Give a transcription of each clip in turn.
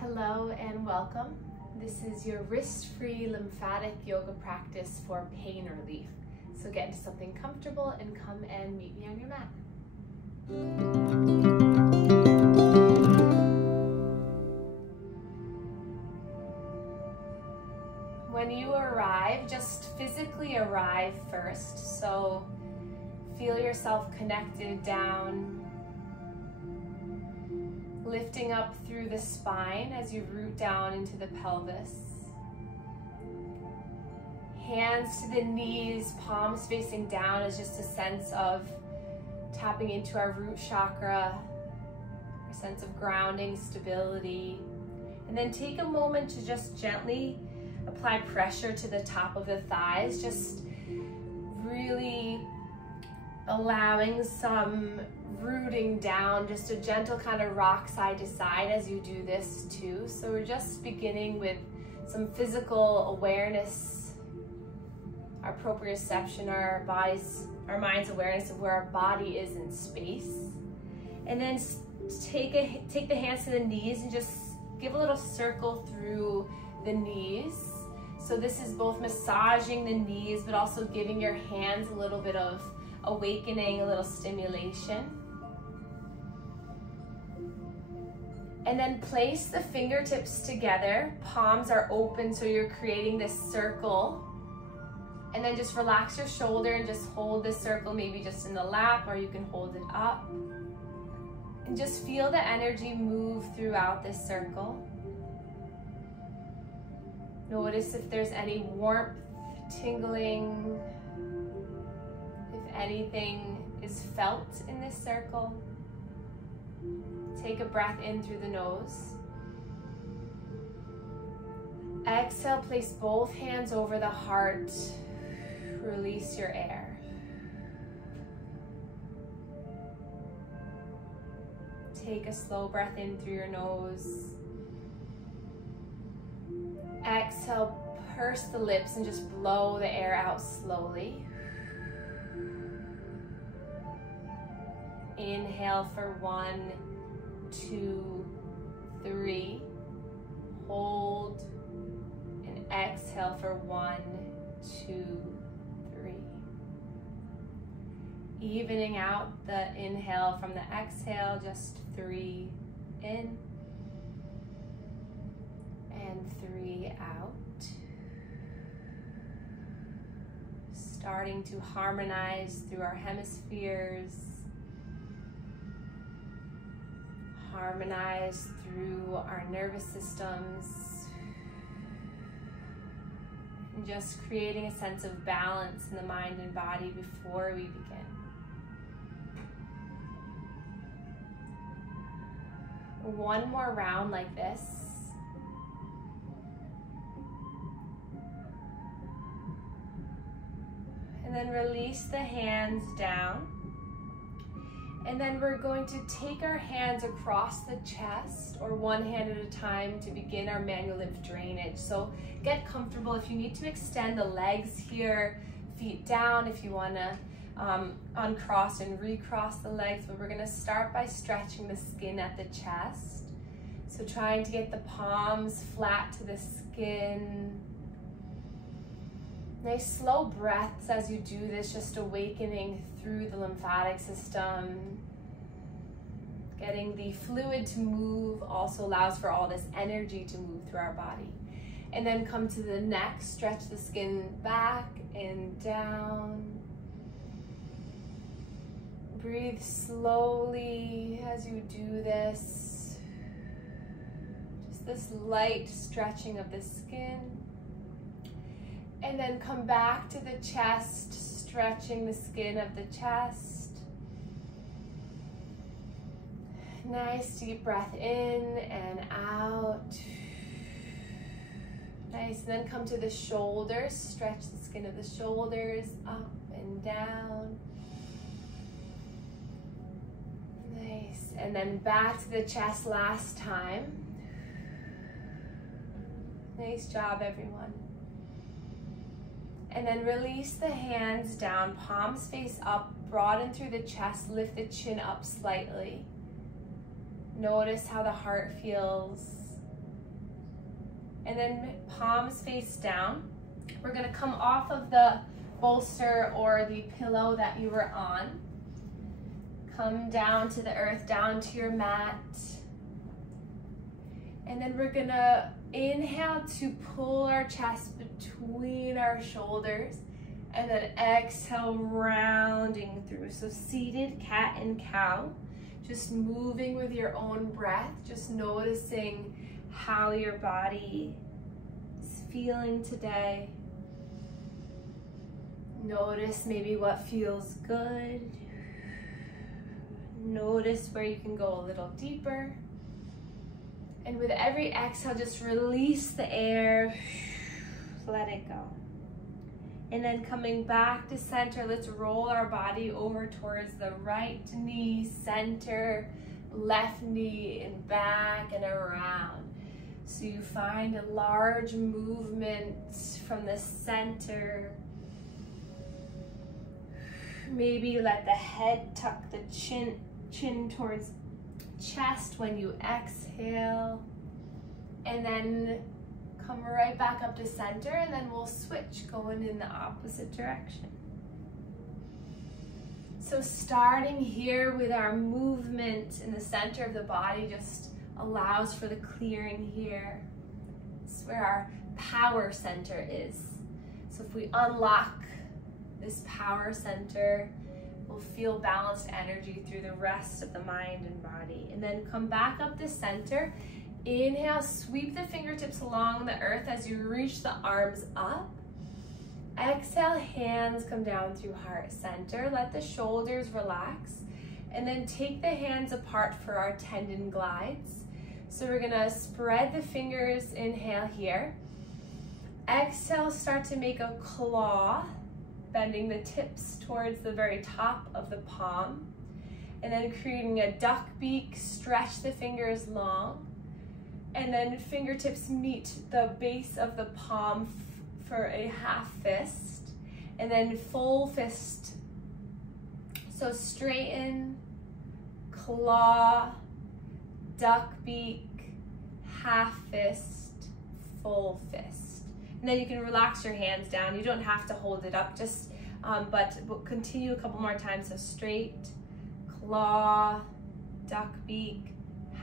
Hello and welcome. This is your wrist-free lymphatic yoga practice for pain relief. So get into something comfortable and come and meet me on your mat. When you arrive, just physically arrive first. So feel yourself connected down, lifting up through the spine as you root down into the pelvis. Hands to the knees, palms facing down is just a sense of tapping into our root chakra, a sense of grounding, stability. And then take a moment to just gently apply pressure to the top of the thighs, just really allowing some rooting down, just a gentle kind of rock side to side as you do this too. So we're just beginning with some physical awareness, our proprioception, our mind's awareness of where our body is in space. And then take the hands to the knees and just give a little circle through the knees. So this is both massaging the knees, but also giving your hands a little bit of awakening, a little stimulation. And then place the fingertips together. Palms are open, so you're creating this circle. And then just relax your shoulder and just hold this circle, maybe just in the lap, or you can hold it up. And just feel the energy move throughout this circle. Notice if there's any warmth, tingling, if anything is felt in this circle. Take a breath in through the nose. Exhale, place both hands over the heart. Release your air. Take a slow breath in through your nose. Exhale, purse the lips and just blow the air out slowly. Inhale for 1, 2, 3. Hold and exhale for 1, 2, 3. Evening out the inhale from the exhale, just 3 in and 3 out. Starting to harmonize through our hemispheres. Harmonize through our nervous systems. And just creating a sense of balance in the mind and body before we begin. One more round like this. And then release the hands down. And then we're going to take our hands across the chest, or one hand at a time, to begin our manual lymph drainage. So get comfortable. If you need to extend the legs here, feet down, if you want to uncross and recross the legs, but we're going to start by stretching the skin at the chest. So trying to get the palms flat to the skin. Nice slow breaths as you do this, just awakening through the lymphatic system. Getting the fluid to move also allows for all this energy to move through our body. And then come to the neck, stretch the skin back and down. Breathe slowly as you do this. Just this light stretching of the skin. And then come back to the chest, stretching the skin of the chest. Nice deep breath in and out. Nice, and then come to the shoulders, stretch the skin of the shoulders up and down. Nice, and then back to the chest last time. Nice job, everyone. And then release the hands down, palms face up, broaden through the chest, lift the chin up slightly. Notice how the heart feels. and then palms face down. We're gonna come off of the bolster or the pillow that you were on. Come down to the earth, down to your mat. And then we're gonna inhale to pull our chest between our shoulders, and then exhale, rounding through. So seated cat and cow, just moving with your own breath, just noticing how your body is feeling today. Notice maybe what feels good. Notice where you can go a little deeper. And with every exhale, just release the air, let it go. And then coming back to center, let's roll our body over towards the right knee, center, left knee, and back and around. So you find a large movement from the center. Maybe let the head tuck the chin towards chest when you exhale, and then come right back up to center, and then we'll switch, going in the opposite direction. So starting here with our movement in the center of the body just allows for the clearing here. It's where our power center is. So if we unlock this power center, we'll feel balanced energy through the rest of the mind and body. And then come back up to center. Inhale, sweep the fingertips along the earth as you reach the arms up. Exhale, hands come down through heart center. Let the shoulders relax. And then take the hands apart for our tendon glides. So we're gonna spread the fingers, inhale here. Exhale, start to make a claw, bending the tips towards the very top of the palm, and then creating a duck beak. Stretch the fingers long, and then fingertips meet the base of the palm for a half fist, and then full fist. So straighten, claw, duck beak, half fist, full fist. And then you can relax your hands down. You don't have to hold it up, just, but we'll continue a couple more times. So straight, claw, duck beak,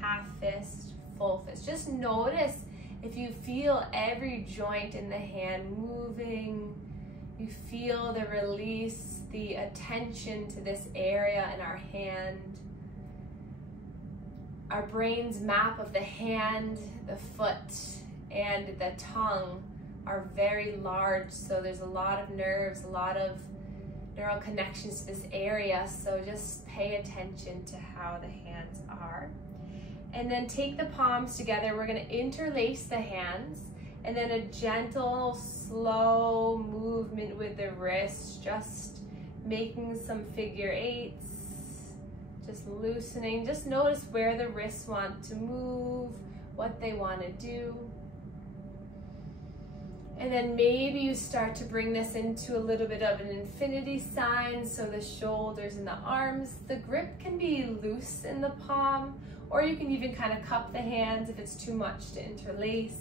half fist, full fist. Just notice if you feel every joint in the hand moving, you feel the release, the attention to this area in our hand. Our brain's map of the hand, the foot, and the tongue are very large, so there's a lot of nerves, a lot of neural connections to this area, so just pay attention to how the hands are. And then take the palms together. We're going to interlace the hands, and then a gentle, slow movement with the wrists, just making some figure eights, just loosening. Just notice where the wrists want to move, what they want to do. And then maybe you start to bring this into a little bit of an infinity sign, so the shoulders and the arms. The grip can be loose in the palm, or you can even kind of cup the hands if it's too much to interlace.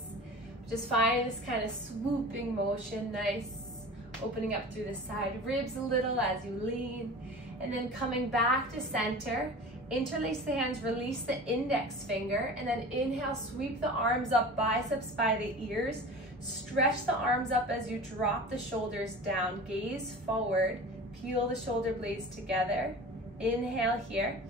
Just find this kind of swooping motion, nice, opening up through the side ribs a little as you lean, and then coming back to center. Interlace the hands, release the index finger, and then inhale, sweep the arms up, biceps by the ears. Stretch the arms up as you drop the shoulders down. Gaze forward, peel the shoulder blades together. Inhale here.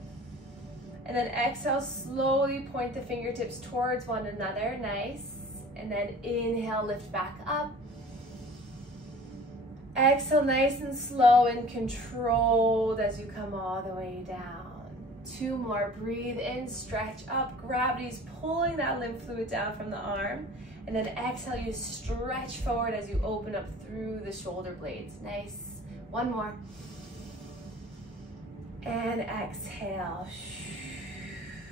And then exhale, slowly point the fingertips towards one another. Nice. And then inhale, lift back up. Exhale, nice and slow and controlled as you come all the way down. 2 more. Breathe in, stretch up. Gravity's pulling that lymph fluid down from the arm. And then exhale, you stretch forward as you open up through the shoulder blades. Nice. 1 more. And exhale.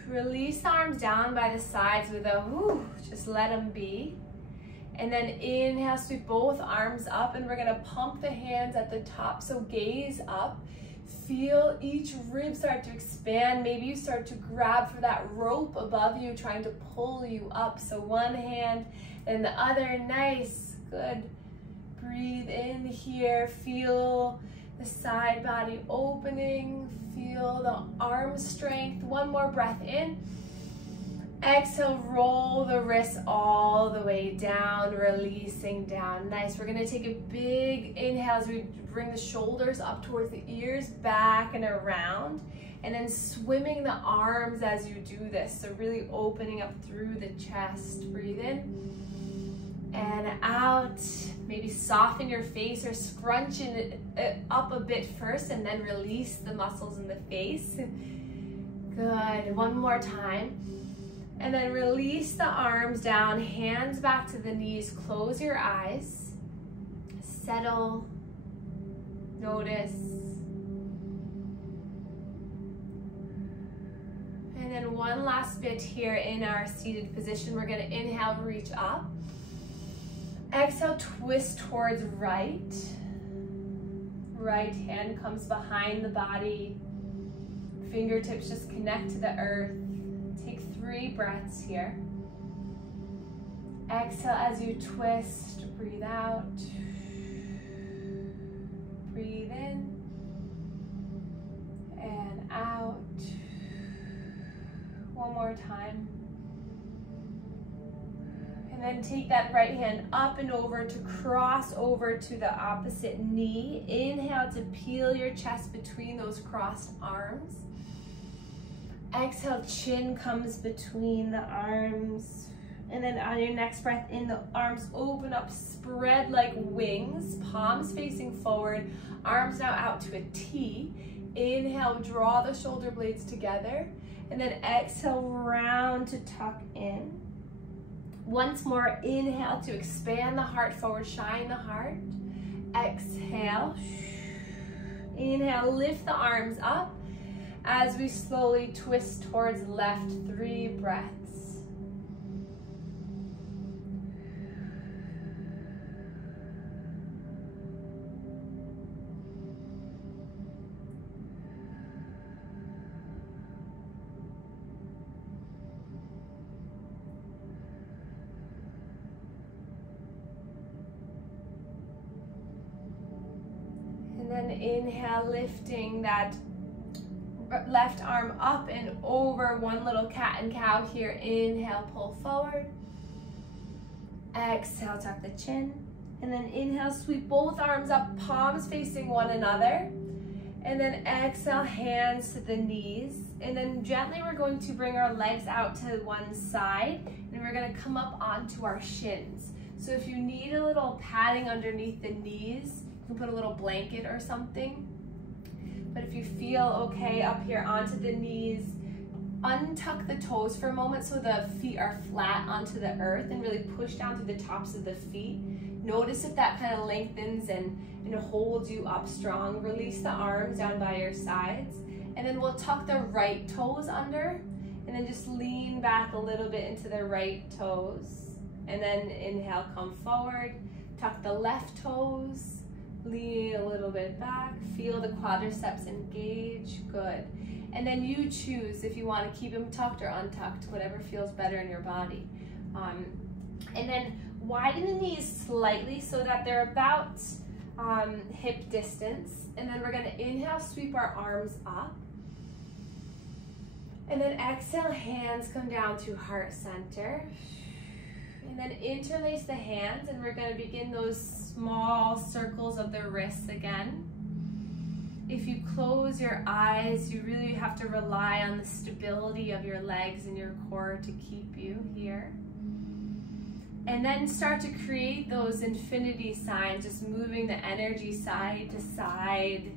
Release the arms down by the sides with a whoo, just let them be. And then inhale, sweep both arms up, and we're gonna pump the hands at the top. So gaze up, Feel each rib start to expand. Maybe you start to grab for that rope above you, trying to pull you up. So one hand and the other, nice, good. Breathe in here, feel the side body opening, feel the arm strength. One more breath in. Exhale, roll the wrists all the way down, releasing down. Nice. We're gonna take a big inhale as we bring the shoulders up towards the ears, back and around, and then swimming the arms as you do this. So really opening up through the chest. Breathe in and out. Maybe soften your face or scrunch it up a bit first and then release the muscles in the face. Good. One more time. And then release the arms down, hands back to the knees, close your eyes, settle, notice. And then one last bit here in our seated position. We're gonna inhale, reach up. Exhale, twist towards right. Right hand comes behind the body. Fingertips just connect to the earth. Take 3 breaths here. Exhale as you twist, breathe out. Breathe in and out. One more time. And then take that right hand up and over to cross over to the opposite knee. Inhale to peel your chest between those crossed arms. Exhale, chin comes between the arms. And then on your next breath in, the arms open up, spread like wings, palms facing forward, arms now out to a T. Inhale, draw the shoulder blades together. And then exhale, round to tuck in. Once more, inhale to expand the heart forward, shine the heart. Exhale. Inhale, lift the arms up as we slowly twist towards left. 3 breaths. And then inhale, lifting that left arm up and over, one little cat and cow here. Inhale, pull forward. Exhale, tuck the chin. And then inhale, sweep both arms up, palms facing one another. And then exhale, hands to the knees. And then gently we're going to bring our legs out to one side, and we're going to come up onto our shins. So if you need a little padding underneath the knees, you can put a little blanket or something. But if you feel okay up here onto the knees, untuck the toes for a moment so the feet are flat onto the earth, and really push down to the tops of the feet. Notice if that kind of lengthens and holds you up strong. Release the arms down by your sides. And then we'll tuck the right toes under, and then just lean back a little bit into the right toes. And then inhale, come forward, tuck the left toes. Lean a little bit back, feel the quadriceps engage, good. And then you choose if you want to keep them tucked or untucked, whatever feels better in your body. And then widen the knees slightly so that they're about hip distance. And then we're going to inhale, sweep our arms up. And then exhale, hands come down to heart center. And then interlace the hands, and we're going to begin those small circles of the wrists again. If you close your eyes, you really have to rely on the stability of your legs and your core to keep you here. And then start to create those infinity signs, just moving the energy side to side.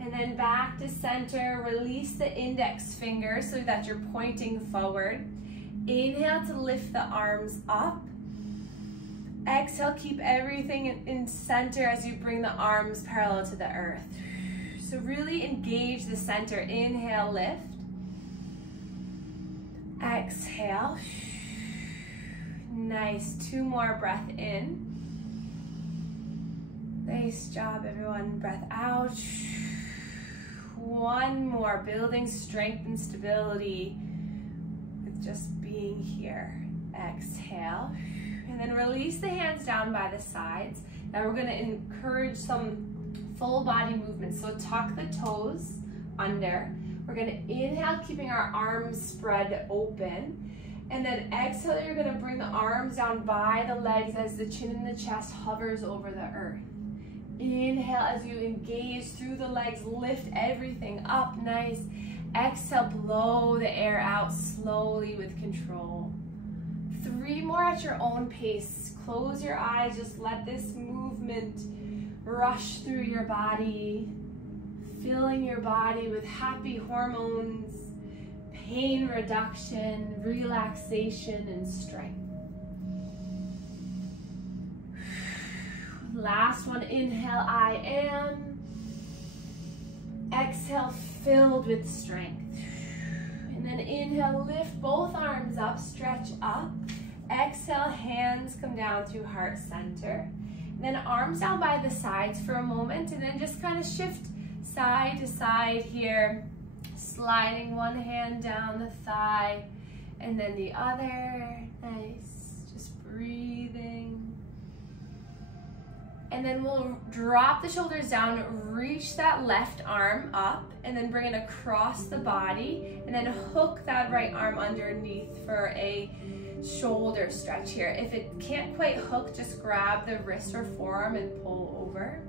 And then back to center, release the index finger so that you're pointing forward. Inhale to lift the arms up. Exhale, keep everything in center as you bring the arms parallel to the earth. So really engage the center. Inhale, lift. Exhale. Nice, 2 more, breath in. Nice job, everyone. Breath out. 1 more, building strength and stability with just being here. Exhale, and then release the hands down by the sides. Now we're gonna encourage some full body movement. So tuck the toes under. We're gonna inhale, keeping our arms spread open. And then exhale, you're gonna bring the arms down by the legs as the chin and the chest hovers over the earth. Inhale as you engage through the legs, lift everything up, nice. Exhale, blow the air out slowly with control. 3 more at your own pace. Close your eyes, just let this movement rush through your body, filling your body with happy hormones, pain reduction, relaxation, and strength. Last one, inhale, I am. Exhale, filled with strength. And then inhale, lift both arms up, stretch up. Exhale, hands come down through heart center. And then arms down by the sides for a moment, and then just kind of shift side to side here, sliding one hand down the thigh and then the other. Nice, just breathing. And then we'll drop the shoulders down, reach that left arm up, and then bring it across the body, and then hook that right arm underneath for a shoulder stretch here. If it can't quite hook, just grab the wrist or forearm and pull over.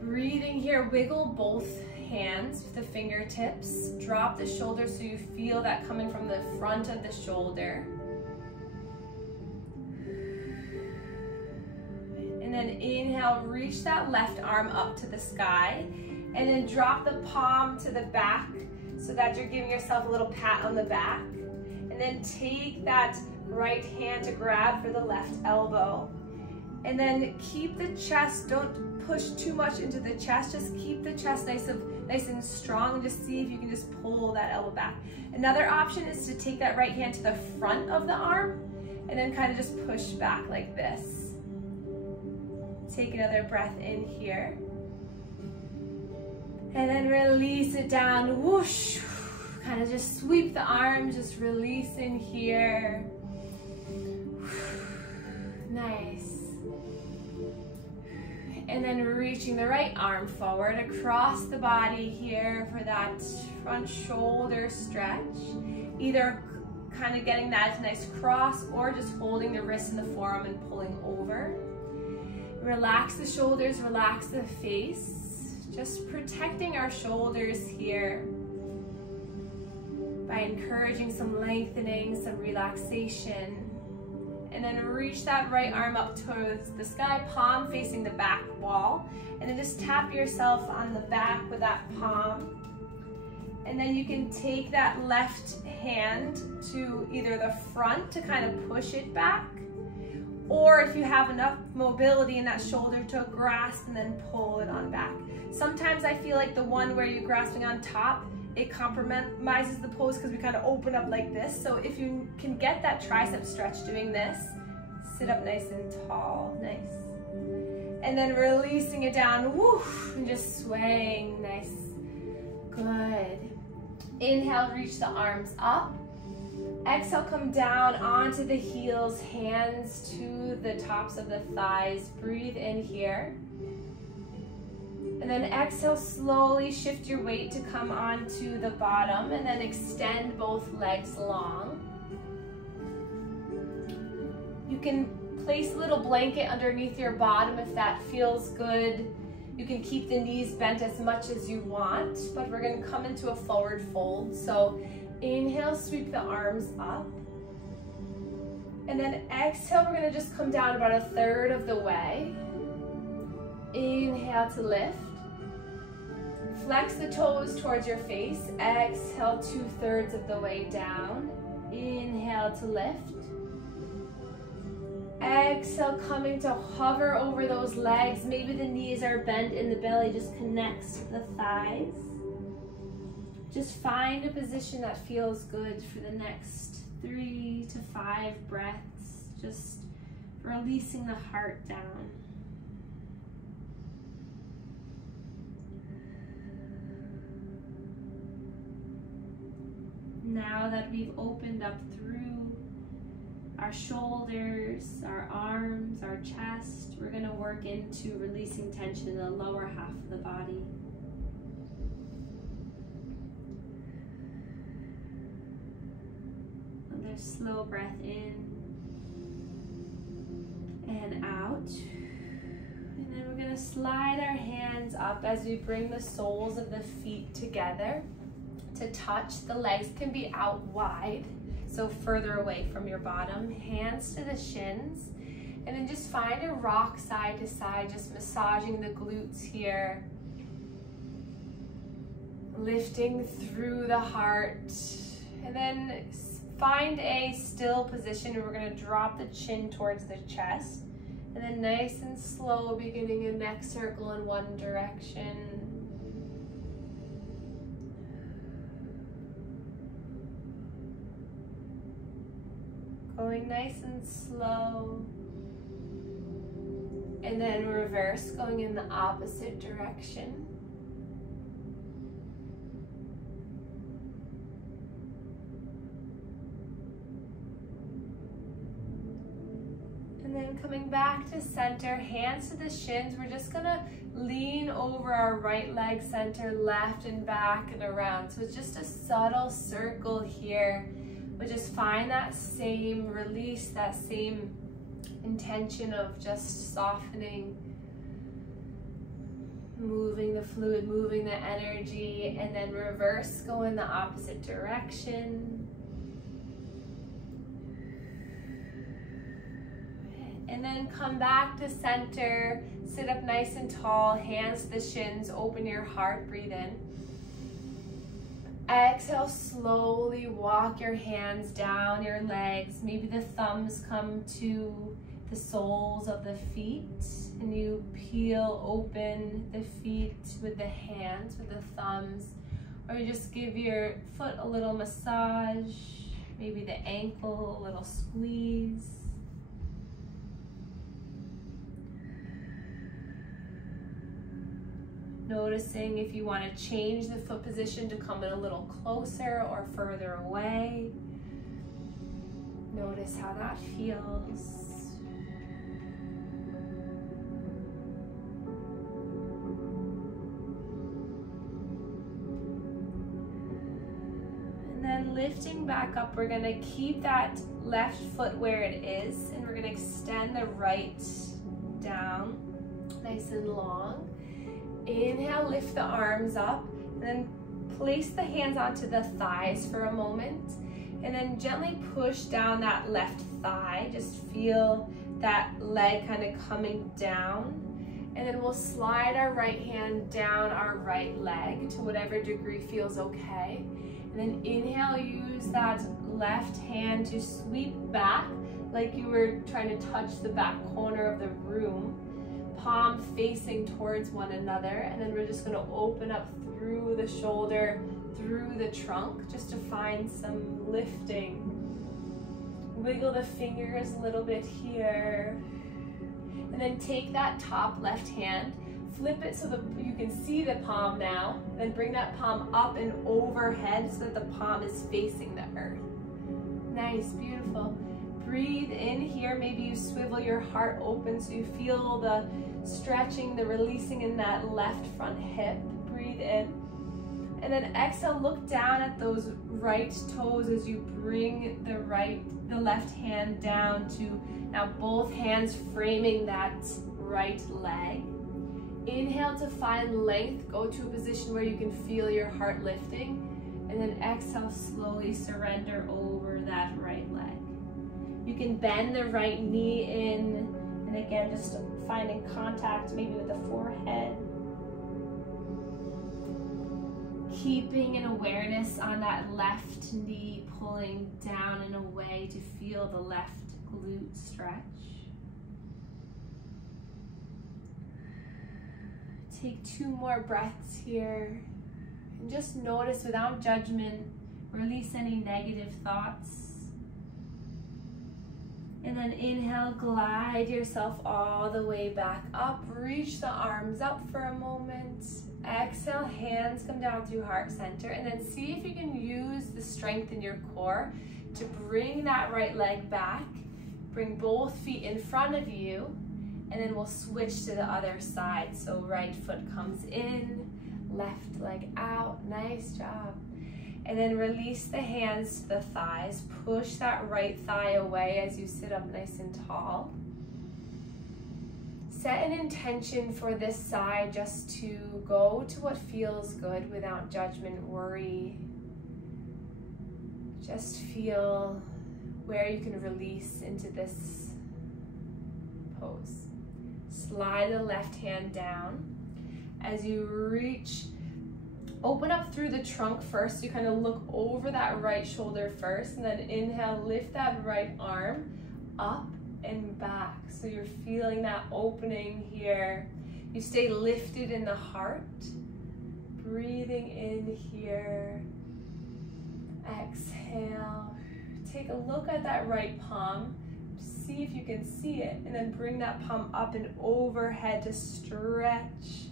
Breathing here, wiggle both hands with the fingertips. Drop the shoulders so you feel that coming from the front of the shoulder. And then inhale, reach that left arm up to the sky, and then drop the palm to the back so that you're giving yourself a little pat on the back. And then take that right hand to grab for the left elbow. And then keep the chest, don't push too much into the chest, just keep the chest nice and strong, and just see if you can just pull that elbow back. Another option is to take that right hand to the front of the arm and then kind of just push back like this. Take another breath in here. And then release it down, whoosh. Kind of just sweep the arms, just releasing here. Nice. And then reaching the right arm forward across the body here for that front shoulder stretch. Either kind of getting that nice cross or just holding the wrist and the forearm and pulling over. Relax the shoulders, relax the face. Just protecting our shoulders here by encouraging some lengthening, some relaxation. And then reach that right arm up towards the sky, palm facing the back wall. And then just tap yourself on the back with that palm. And then you can take that left hand to either the front to kind of push it back, or if you have enough mobility in that shoulder, to grasp and then pull it on back. Sometimes I feel like the one where you're grasping on top, it compromises the pose because we kind of open up like this. So if you can get that tricep stretch doing this, sit up nice and tall, nice. And then releasing it down, woof, and just swaying, nice, good. Inhale, reach the arms up. Exhale, come down onto the heels, hands to the tops of the thighs. Breathe in here. And then exhale, slowly shift your weight to come onto the bottom, and then extend both legs long. You can place a little blanket underneath your bottom if that feels good. You can keep the knees bent as much as you want, but we're going to come into a forward fold. So inhale, sweep the arms up. And then exhale, we're going to just come down about 1/3 of the way. Inhale to lift. Flex the toes towards your face. Exhale, 2/3 of the way down. Inhale to lift. Exhale, coming to hover over those legs. Maybe the knees are bent and the belly just connects to the thighs. Just find a position that feels good for the next 3 to 5 breaths, just releasing the heart down. Now that we've opened up through our shoulders, our arms, our chest, we're going to work into releasing tension in the lower half of the body. Another slow breath in and out. And then we're going to slide our hands up as we bring the soles of the feet together to touch. The legs can be out wide, so further away from your bottom. Hands to the shins. And then just find a rock side to side, just massaging the glutes here. Lifting through the heart. And then find a still position, and we're going to drop the chin towards the chest. And then nice and slow, beginning a neck circle in one direction. Going nice and slow. And then reverse, going in the opposite direction. And then coming back to center, hands to the shins. We're just gonna lean over our right leg, center, left and back and around. So it's just a subtle circle here. But just find that same release, that same intention of just softening, moving the fluid, moving the energy, and then reverse, go in the opposite direction. And then come back to center, sit up nice and tall, hands to the shins, open your heart, breathe in. Exhale, slowly walk your hands down your legs. Maybe the thumbs come to the soles of the feet, and you peel open the feet with the hands, with the thumbs, or you just give your foot a little massage, maybe the ankle, a little squeeze. Noticing if you want to change the foot position to come in a little closer or further away. Notice how that feels. And then lifting back up, we're going to keep that left foot where it is, and we're going to extend the right down, nice and long. Inhale, lift the arms up, and then place the hands onto the thighs for a moment, and then gently push down that left thigh. Just feel that leg kind of coming down, and then we'll slide our right hand down our right leg to whatever degree feels okay. And then inhale, use that left hand to sweep back like you were trying to touch the back corner of the room. Palm facing towards one another, and then we're just going to open up through the shoulder, through the trunk, just to find some lifting. Wiggle the fingers a little bit here, and then take that top left hand, flip it so that you can see the palm now, then bring that palm up and overhead so that the palm is facing the earth. Nice, beautiful. Breathe in here. Maybe you swivel your heart open so you feel the stretching, the releasing in that left front hip. Breathe in. And then exhale, look down at those right toes as you bring the left hand down to now both hands framing that right leg. Inhale to find length. Go to a position where you can feel your heart lifting. And then exhale, slowly surrender over that right leg. You can bend the right knee in, and again, just finding contact maybe with the forehead. Keeping an awareness on that left knee, pulling down and away to feel the left glute stretch. Take 2 more breaths here. And just notice without judgment, release any negative thoughts. And then inhale, glide yourself all the way back up. Reach the arms up for a moment. Exhale, hands come down through heart center. And then see if you can use the strength in your core to bring that right leg back. Bring both feet in front of you. And then we'll switch to the other side. So right foot comes in, left leg out. Nice job. And then release the hands to the thighs. Push that right thigh away as you sit up nice and tall. Set an intention for this side just to go to what feels good without judgment, worry. Just feel where you can release into this pose. Slide the left hand down. As you reach, open up through the trunk first. You kind of look over that right shoulder first, and then inhale, lift that right arm up and back. So you're feeling that opening here. You stay lifted in the heart. Breathing in here. Exhale. Take a look at that right palm. See if you can see it, and then bring that palm up and overhead to stretch.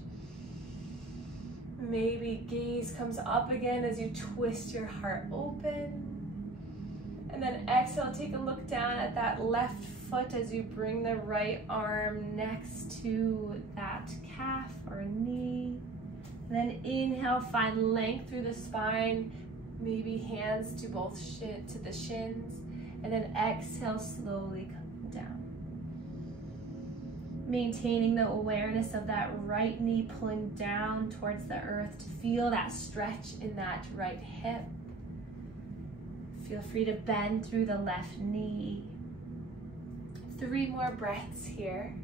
Maybe gaze comes up again as you twist your heart open. And then exhale, take a look down at that left foot as you bring the right arm next to that calf or knee. And then inhale, find length through the spine, maybe hands to both to the shins. And then exhale, slowly come down. Maintaining the awareness of that right knee pulling down towards the earth to feel that stretch in that right hip. Feel free to bend through the left knee. 3 more breaths here.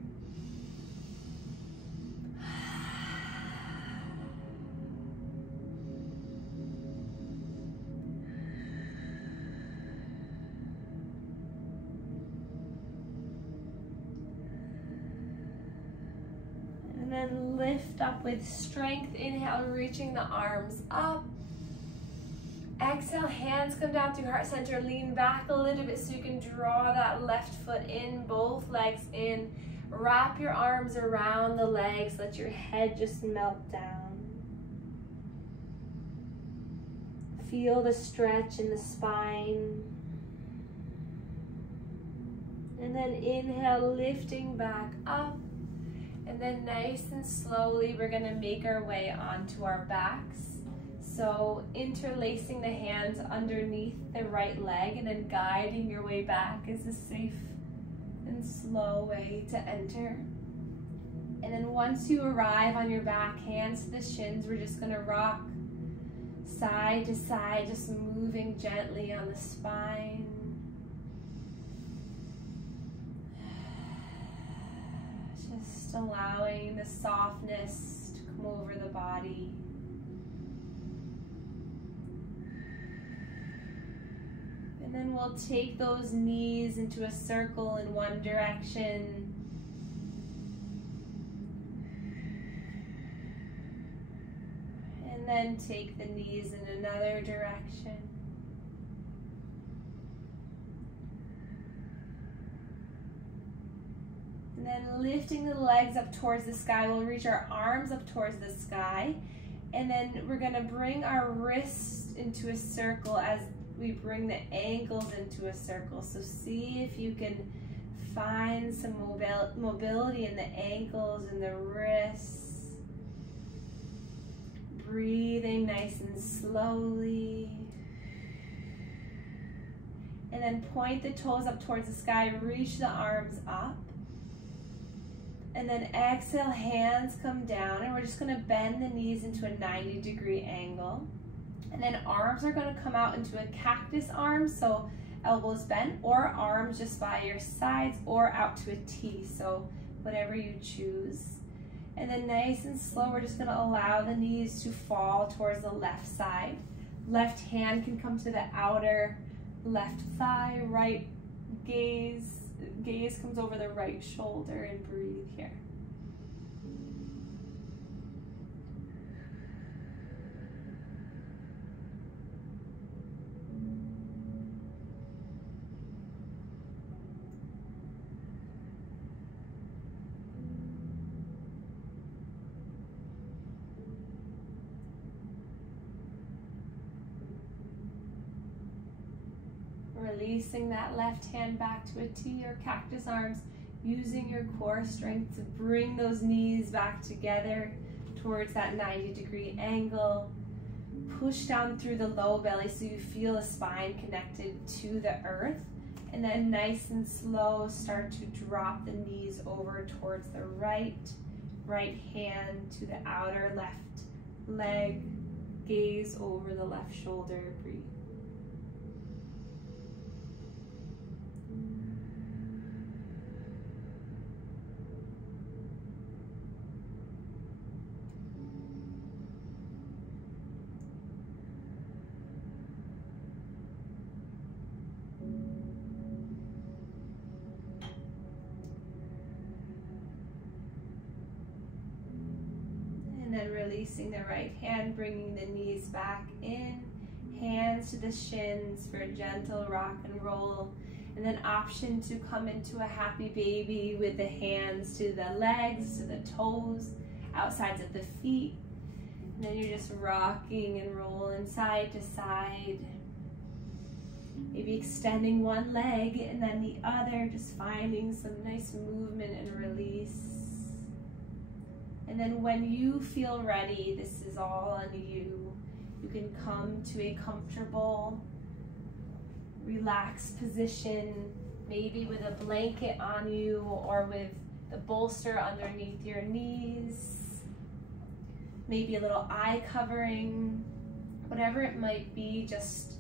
And then lift up with strength. Inhale, reaching the arms up. Exhale, hands come down through heart center. Lean back a little bit so you can draw that left foot in, both legs in. Wrap your arms around the legs. Let your head just melt down. Feel the stretch in the spine. And then inhale, lifting back up. And then nice and slowly, we're gonna make our way onto our backs. So interlacing the hands underneath the right leg and then guiding your way back is a safe and slow way to enter. And then once you arrive on your back, hands to the shins, we're just gonna rock side to side, just moving gently on the spine. Just allowing the softness to come over the body. And then we'll take those knees into a circle in one direction. And then take the knees in another direction. And then lifting the legs up towards the sky, we'll reach our arms up towards the sky. And then we're gonna bring our wrists into a circle as we bring the ankles into a circle. So see if you can find some mobility in the ankles and the wrists. Breathing nice and slowly. And then point the toes up towards the sky, reach the arms up. And then exhale, hands come down, and we're just gonna bend the knees into a 90-degree angle. And then arms are gonna come out into a cactus arm, so elbows bent, or arms just by your sides, or out to a T, so whatever you choose. And then nice and slow, we're just gonna allow the knees to fall towards the left side. Left hand can come to the outer left thigh, right gaze comes over the right shoulder, and breathe here. Releasing that left hand back to a T or cactus arms, using your core strength to bring those knees back together towards that 90-degree angle. Push down through the low belly so you feel the spine connected to the earth. And then nice and slow, start to drop the knees over towards the right hand to the outer left leg. Gaze over the left shoulder, breathe. And then releasing the right hand, bringing the knees back in, hands to the shins for a gentle rock and roll. And then option to come into a happy baby with the hands to the legs, to the toes, outsides of the feet. And then you're just rocking and rolling side to side. Maybe extending one leg and then the other, just finding some nice movement and release. And then when you feel ready, this is all on you. You can come to a comfortable, relaxed position, maybe with a blanket on you or with the bolster underneath your knees. Maybe a little eye covering, whatever it might be, just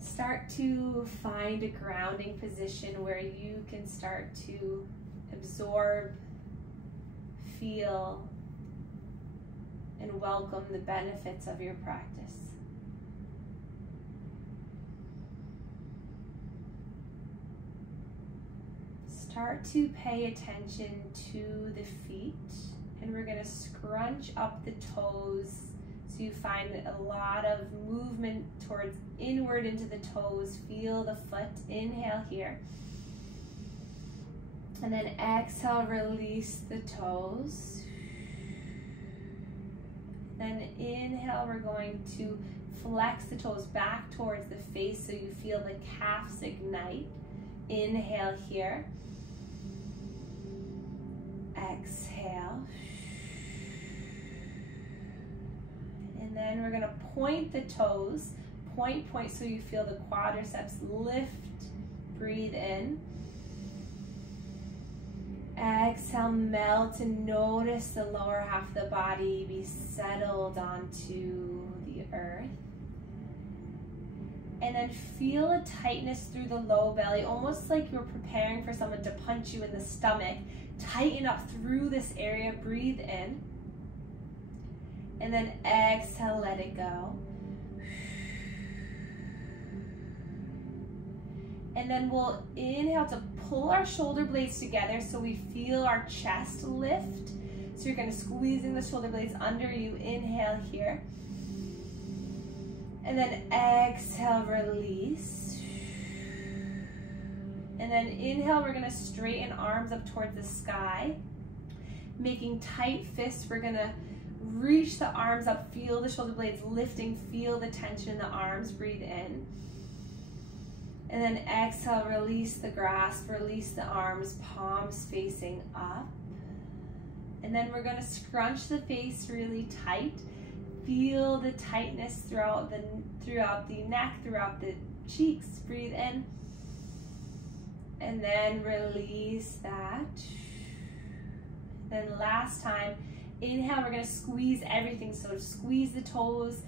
start to find a grounding position where you can start to absorb, feel, and welcome the benefits of your practice. Start to pay attention to the feet, and we're going to scrunch up the toes so you find a lot of movement towards inward into the toes. Feel the foot. Inhale here. And then exhale, release the toes. Then inhale, we're going to flex the toes back towards the face so you feel the calves ignite. Inhale here. Exhale. And then we're going to point the toes. Point so you feel the quadriceps lift. Breathe in. Exhale, melt, and notice the lower half of the body be settled onto the earth. And then feel a tightness through the low belly, almost like you're preparing for someone to punch you in the stomach. Tighten up through this area, breathe in. And then exhale, let it go. And then we'll inhale to pull our shoulder blades together so we feel our chest lift. So you're going to squeezing the shoulder blades under you. Inhale here. And then exhale, release. And then inhale, we're going to straighten arms up towards the sky. Making tight fists, we're going to reach the arms up, feel the shoulder blades lifting, feel the tension in the arms, breathe in. And then exhale, release the grasp, release the arms, palms facing up. And then we're going to scrunch the face really tight. Feel the tightness throughout the neck, throughout the cheeks. Breathe in. And then release that. Then last time, inhale, we're going to squeeze everything. So squeeze the toes.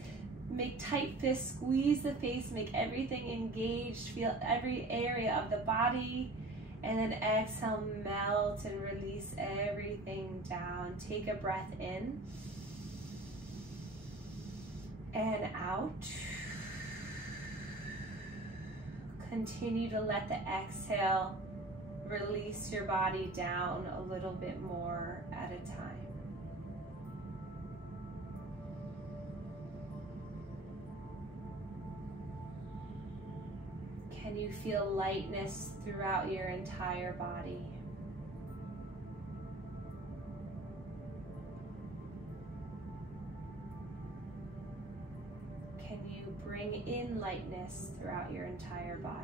Make tight fists, squeeze the face, make everything engaged, feel every area of the body, and then exhale, melt and release everything down. Take a breath in and out. Continue to let the exhale release your body down a little bit more at a time. Can you feel lightness throughout your entire body? Can you bring in lightness throughout your entire body?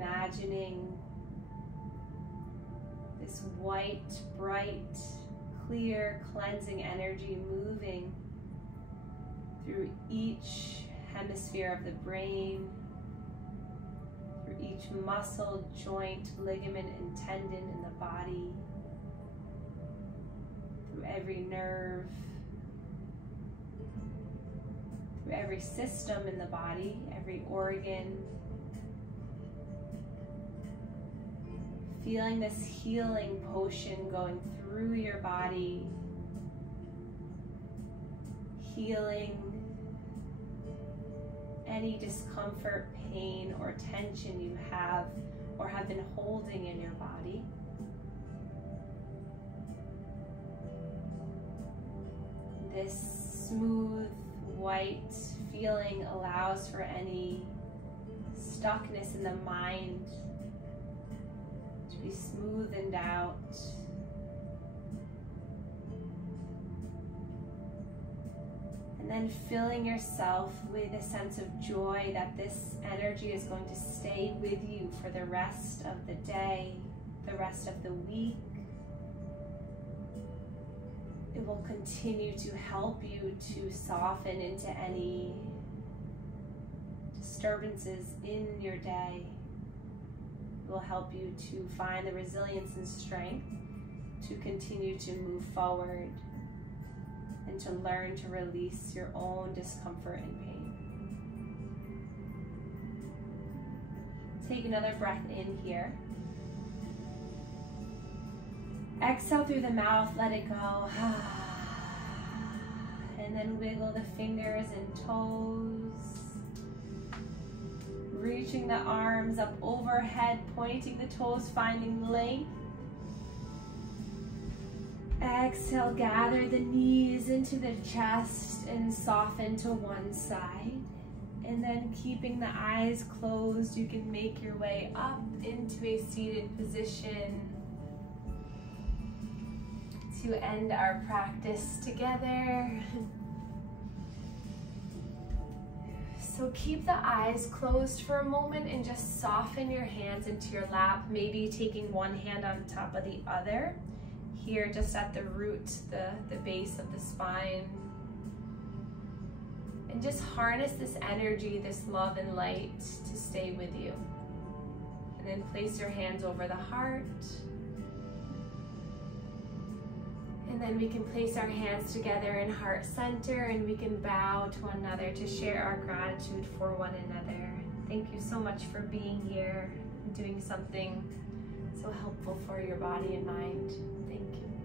imagining this white, bright, clear, cleansing energy moving through each hemisphere of the brain, through each muscle, joint, ligament, and tendon in the body, through every nerve, through every system in the body, every organ. Feeling this healing potion going through your body, healing any discomfort, pain, or tension you have or have been holding in your body. This smooth, white feeling allows for any stuckness in the mind to be smoothened out. And then filling yourself with a sense of joy that this energy is going to stay with you for the rest of the day, the rest of the week. It will continue to help you to soften into any disturbances in your day. It will help you to find the resilience and strength to continue to move forward and to learn to release your own discomfort and pain. Take another breath in here. Exhale through the mouth, let it go. And then wiggle the fingers and toes. Reaching the arms up overhead, pointing the toes, finding length. Exhale, gather the knees into the chest and soften to one side. And then keeping the eyes closed, you can make your way up into a seated position to end our practice together. So keep the eyes closed for a moment and just soften your hands into your lap, maybe taking one hand on top of the other. Here, just at the root, the base of the spine. And just harness this energy, this love and light to stay with you. And then place your hands over the heart. And then we can place our hands together in heart center and we can bow to one another to share our gratitude for one another. Thank you so much for being here and doing something so helpful for your body and mind. Thank you.